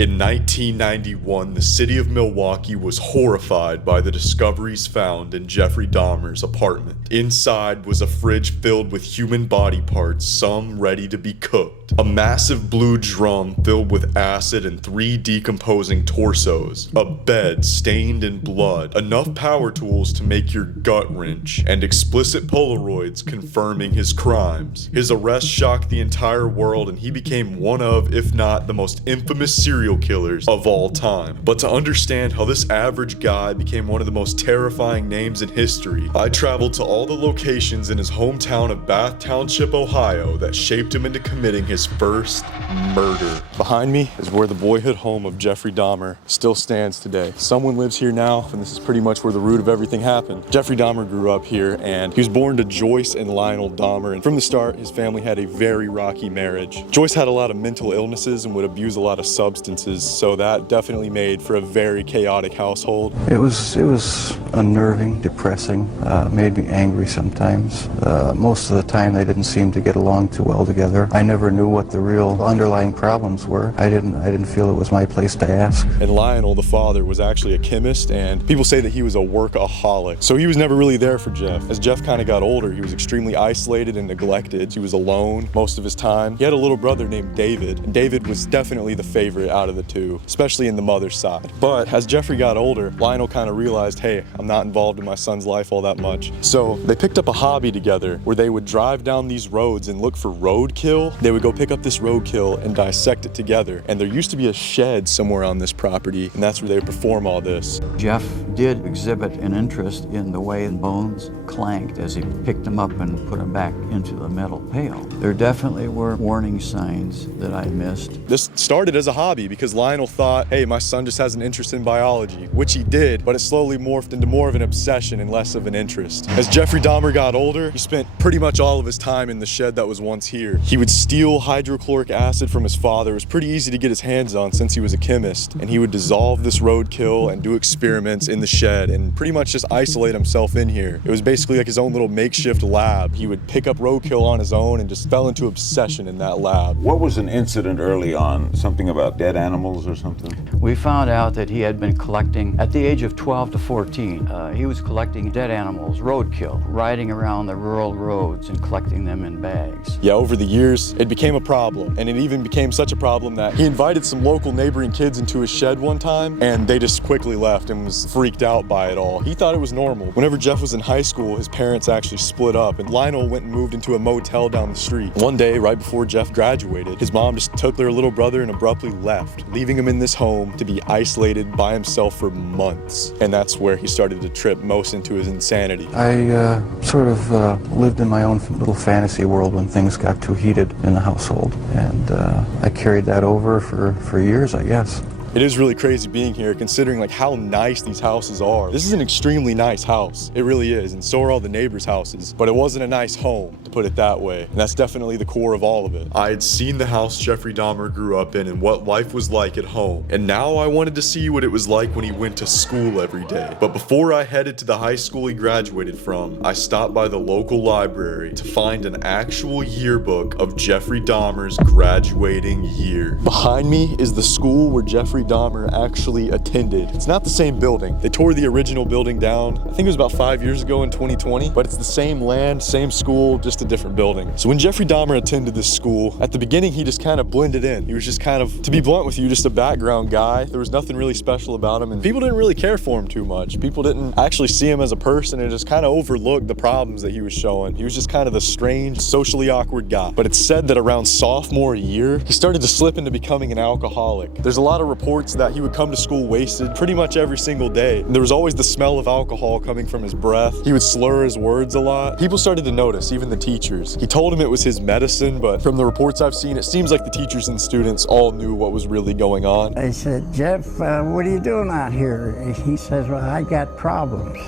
In 1991, the city of Milwaukee was horrified by the discoveries found in Jeffrey Dahmer's apartment. Inside was a fridge filled with human body parts, some ready to be cooked. A massive blue drum filled with acid and 3 decomposing torsos. A bed stained in blood. Enough power tools to make your gut wrench. And explicit Polaroids confirming his crimes. His arrest shocked the entire world and he became one of, if not the most infamous serial killers of all time. But to understand how this average guy became one of the most terrifying names in history, I traveled to all the locations in his hometown of Bath Township, Ohio that shaped him into committing his first murder. Behind me is where the Boyhood home of Jeffrey Dahmer still stands today. Someone lives here now, and this is pretty much where the root of everything happened. Jeffrey Dahmer grew up here, and he was born to Joyce and Lionel Dahmer, and from the start, his family had a very rocky marriage. Joyce had a lot of mental illnesses and would abuse a lot of substances, so that definitely made for a very chaotic household. It was unnerving, depressing, made me angry sometimes. Most of the time they didn't seem to get along too well together. I never knew what the real underlying problems were. I didn't feel it was my place to ask. And Lionel, the father, was actually a chemist, and people say that he was a workaholic. So he was never really there for Jeff. As Jeff kind of got older, he was extremely isolated and neglected. He was alone most of his time. He had a little brother named David, and David was definitely the favorite out of the two, especially in the mother's side. But as Jeffrey got older, Lionel kind of realized, hey, I'm not involved in my son's life all that much. So they picked up a hobby together where they would drive down these roads and look for roadkill. They would go pick up this roadkill and dissect it together. And there used to be a shed somewhere on this property, and that's where they would perform all this. Jeff did exhibit an interest in the way bones clanked as he picked them up and put them back into the metal pail. There definitely were warning signs that I missed. This started as a hobby because Lionel thought, hey, my son just has an interest in biology, which he did, but it slowly morphed into more of an obsession and less of an interest. As Jeffrey Dahmer got older, he spent pretty much all of his time in the shed that was once here. He would steal hydrochloric acid from his father. It was pretty easy to get his hands on since he was a chemist, and he would dissolve this roadkill and do experiments in the shed and pretty much just isolate himself in here. It was basically like his own little makeshift lab. He would pick up roadkill on his own and just fell into obsession in that lab. What was an incident early on? Something about dead animals or something? We found out that he had been collecting, at the age of 12 to 14, he was collecting dead animals, roadkill, riding around the rural roads and collecting them in bags. Yeah, over the years, it became a problem, and it even became such a problem that he invited some local neighboring kids into his shed one time, and they just quickly left and was freaked out by it all. He thought it was normal. Whenever Jeff was in high school, his parents actually split up, and Lionel went and moved into a motel down the street. One day, right before Jeff graduated, his mom just took their little brother and abruptly left, leaving him in this home to be isolated by himself for months. And that's where he started to trip most into his insanity. I sort of lived in my own little fantasy world when things got too heated in the household, and I carried that over for years, I guess. It is really crazy being here considering like how nice these houses are. This is an extremely nice house. It really is, and so are all the neighbors' houses. But it wasn't a nice home, to put it that way. And that's definitely the core of all of it. I had seen the house Jeffrey Dahmer grew up in and what life was like at home. And now I wanted to see what it was like when he went to school every day. But before I headed to the high school he graduated from, I stopped by the local library to find an actual yearbook of Jeffrey Dahmer's graduating year. Behind me is the school where Jeffrey Dahmer actually attended. It's not the same building. They tore the original building down, I think it was about 5 years ago in 2020, but it's the same land, same school, just a different building. So when Jeffrey Dahmer attended this school, at the beginning he just kind of blended in. He was just kind of, to be blunt with you, just a background guy. There was nothing really special about him, and people didn't really care for him too much. People didn't actually see him as a person and just kind of overlooked the problems that he was showing. He was just kind of the strange, socially awkward guy. But it's said that around sophomore year, he started to slip into becoming an alcoholic. There's a lot of reports that he would come to school wasted pretty much every single day. And there was always the smell of alcohol coming from his breath. He would slur his words a lot. People started to notice, even the teachers. He told him it was his medicine, but from the reports I've seen, it seems like the teachers and students all knew what was really going on. I said, Jeff, what are you doing out here? And he says, well, I got problems.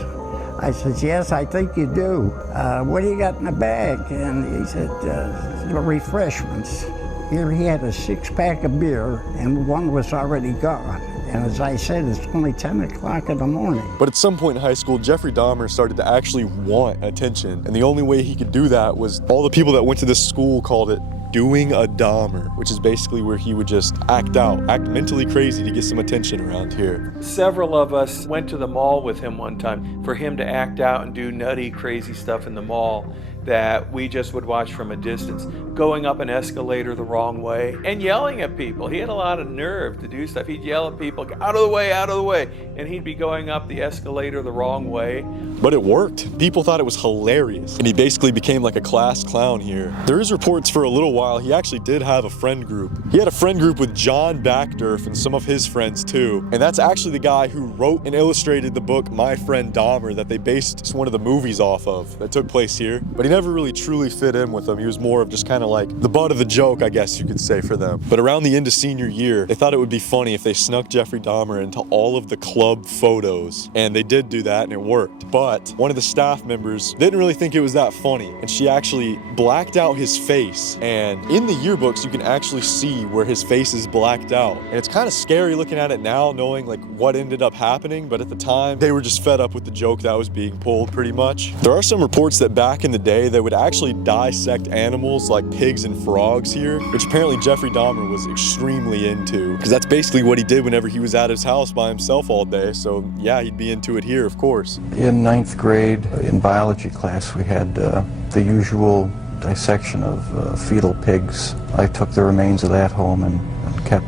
I said, yes, I think you do. What do you got in the bag? And he said, refreshments. Here he had a 6-pack of beer, and one was already gone. And as I said, it's only 10 o'clock in the morning. But at some point in high school, Jeffrey Dahmer started to actually want attention. And the only way he could do that was all the people that went to this school called it doing a Dahmer, which is basically where he would just act mentally crazy to get some attention around here. Several of us went to the mall with him one time for him to act out and do nutty, crazy stuff in the mall that we just would watch from a distance. Going up an escalator the wrong way and yelling at people. He had a lot of nerve to do stuff. He'd yell at people, out of the way, out of the way. And he'd be going up the escalator the wrong way. But it worked. People thought it was hilarious. And he basically became like a class clown here. There is reports for a little while he actually did have a friend group. He had a friend group with John Backdurf and some of his friends too. And that's actually the guy who wrote and illustrated the book My Friend Dahmer that they based one of the movies off of that took place here. But he never really truly fit in with them. He was more of just kind of like the butt of the joke, I guess you could say, for them. But around the end of senior year, they thought it would be funny if they snuck Jeffrey Dahmer into all of the club photos. And they did do that and it worked. But one of the staff members didn't really think it was that funny. And she actually blacked out his face. And in the yearbooks, you can actually see where his face is blacked out. And it's kind of scary looking at it now, knowing like what ended up happening. But at the time, they were just fed up with the joke that was being pulled pretty much. There are some reports that back in the day, they would actually dissect animals like pigs and frogs here, which apparently Jeffrey Dahmer was extremely into, because that's basically what he did whenever he was at his house by himself all day. So yeah, he'd be into it here, of course. In 9th grade, in biology class, we had the usual dissection of fetal pigs. I took the remains of that home and kept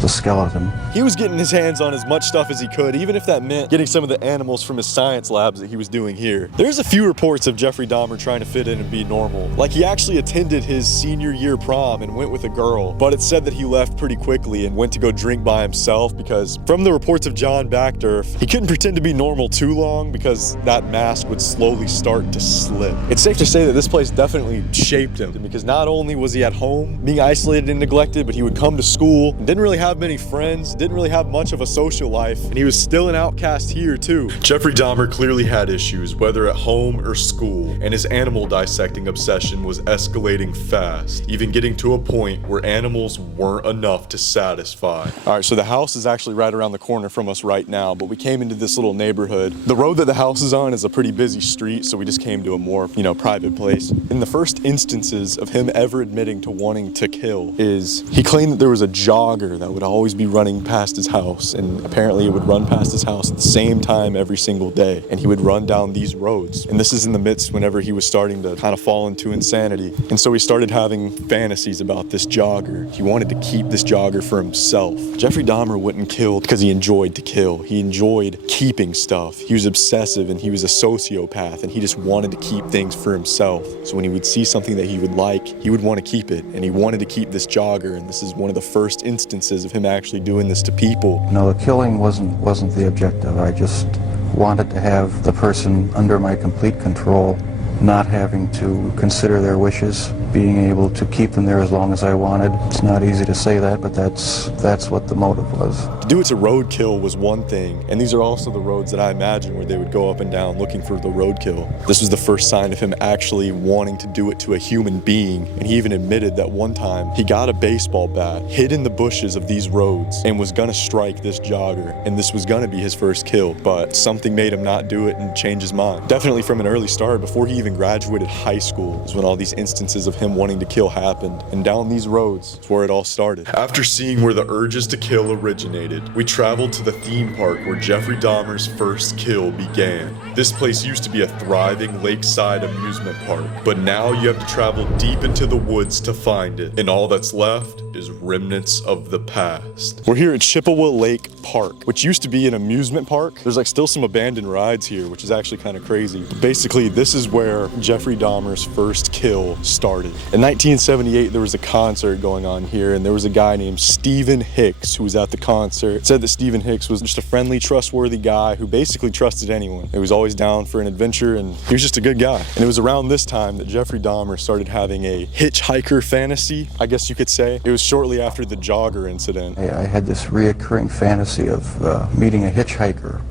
the skeleton. He was getting his hands on as much stuff as he could, even if that meant getting some of the animals from his science labs that he was doing here. There's a few reports of Jeffrey Dahmer trying to fit in and be normal. Like he actually attended his senior year prom and went with a girl, but it's said that he left pretty quickly and went to go drink by himself because from the reports of John Backdurf, he couldn't pretend to be normal too long because that mask would slowly start to slip. It's safe to say that this place definitely shaped him because not only was he at home being isolated and neglected, but he would come to school and didn't really have many friends, didn't really have much of a social life, and he was still an outcast here too. Jeffrey Dahmer clearly had issues, whether at home or school, and his animal dissecting obsession was escalating fast, even getting to a point where animals weren't enough to satisfy. All right, so the house is actually right around the corner from us right now, but we came into this little neighborhood. The road that the house is on is a pretty busy street, so we just came to a more, private place. In the first instances of him ever admitting to wanting to kill is he claimed that there was a jogger that would always be running past his house, and apparently it would run past his house at the same time every single day, and he would run down these roads. And this is in the midst whenever he was starting to kind of fall into insanity. And so he started having fantasies about this jogger. He wanted to keep this jogger for himself. Jeffrey Dahmer wouldn't kill because he enjoyed to kill. He enjoyed keeping stuff. He was obsessive and he was a sociopath, and he just wanted to keep things for himself. So when he would see something that he would like, he would want to keep it, and he wanted to keep this jogger. And this is one of the first instances of him actually doing this to people. No, the killing wasn't the objective. I just wanted to have the person under my complete control, not having to consider their wishes, being able to keep them there as long as I wanted. It's not easy to say that, but that's what the motive was. To do it to roadkill was one thing, and these are also the roads that I imagine where they would go up and down looking for the roadkill. This was the first sign of him actually wanting to do it to a human being, and he even admitted that one time he got a baseball bat, hid in the bushes of these roads, and was gonna strike this jogger, and this was gonna be his first kill, but something made him not do it and change his mind. Definitely from an early start, before he even graduated high school, is when all these instances of him wanting to kill happened, and down these roads is where it all started. After seeing where the urges to kill originated, we traveled to the theme park where Jeffrey Dahmer's first kill began. This place used to be a thriving lakeside amusement park, but now you have to travel deep into the woods to find it, and all that's left is remnants of the past. We're here at Chippewa Lake Park, which used to be an amusement park. There's still some abandoned rides here, which is actually kind of crazy. But basically, this is where Jeffrey Dahmer's first kill started. In 1978, there was a concert going on here, and there was a guy named Steven Hicks who was at the concert. It said that Steven Hicks was just a friendly, trustworthy guy who basically trusted anyone. He was always down for an adventure, and he was just a good guy. And it was around this time that Jeffrey Dahmer started having a hitchhiker fantasy, I guess you could say. It was shortly after the jogger incident. I had this reoccurring fantasy of meeting a hitchhiker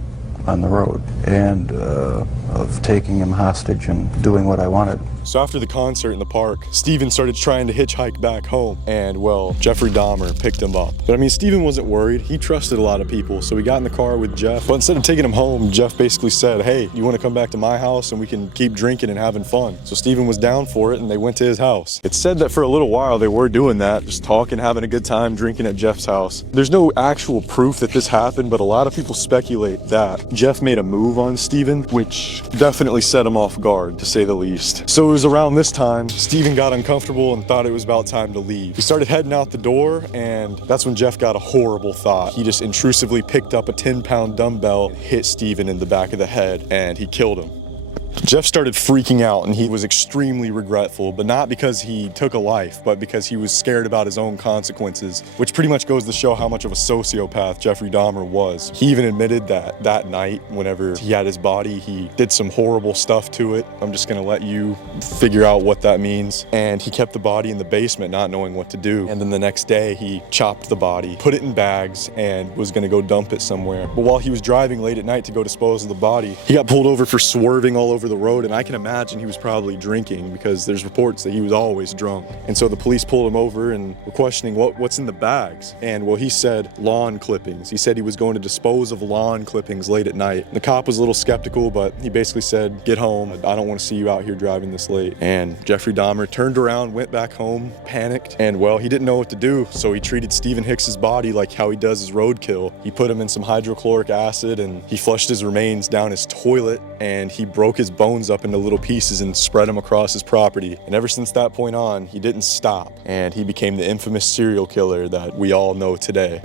on the road, and of taking him hostage and doing what I wanted. So after the concert in the park, Steven started trying to hitchhike back home, and well, Jeffrey Dahmer picked him up. But I mean, Steven wasn't worried. He trusted a lot of people, so he got in the car with Jeff. But instead of taking him home, Jeff basically said, hey, you want to come back to my house and we can keep drinking and having fun? So Steven was down for it, and they went to his house. It's said that for a little while they were doing that, just talking, having a good time, drinking at Jeff's house. There's no actual proof that this happened, but a lot of people speculate that Jeff made a move on Steven, which definitely set him off guard, to say the least. So it was around this time Steven got uncomfortable and thought it was about time to leave. He started heading out the door, and that's when Jeff got a horrible thought. He just intrusively picked up a 10-pound dumbbell and hit Steven in the back of the head, and he killed him. Jeff started freaking out, and he was extremely regretful, but not because he took a life, but because he was scared about his own consequences, which pretty much goes to show how much of a sociopath Jeffrey Dahmer was. He even admitted that that night, whenever he had his body, he did some horrible stuff to it. I'm just gonna let you figure out what that means. And he kept the body in the basement, not knowing what to do. And then the next day, he chopped the body, put it in bags, and was gonna go dump it somewhere. But while he was driving late at night to go dispose of the body, he got pulled over for swerving all over the road, and I can imagine he was probably drinking, because there's reports that he was always drunk. And so the police pulled him over and were questioning what's in the bags. And well, he said lawn clippings. He said he was going to dispose of lawn clippings late at night. The cop was a little skeptical, but he basically said, get home. I don't want to see you out here driving this late. And Jeffrey Dahmer turned around, went back home, panicked, and well, he didn't know what to do. So he treated Steven Hicks's body like how he does his roadkill. He put him in some hydrochloric acid, and he flushed his remains down his toilet, and he broke his bones up into little pieces and spread them across his property. And ever since that point on, he didn't stop, and he became the infamous serial killer that we all know today.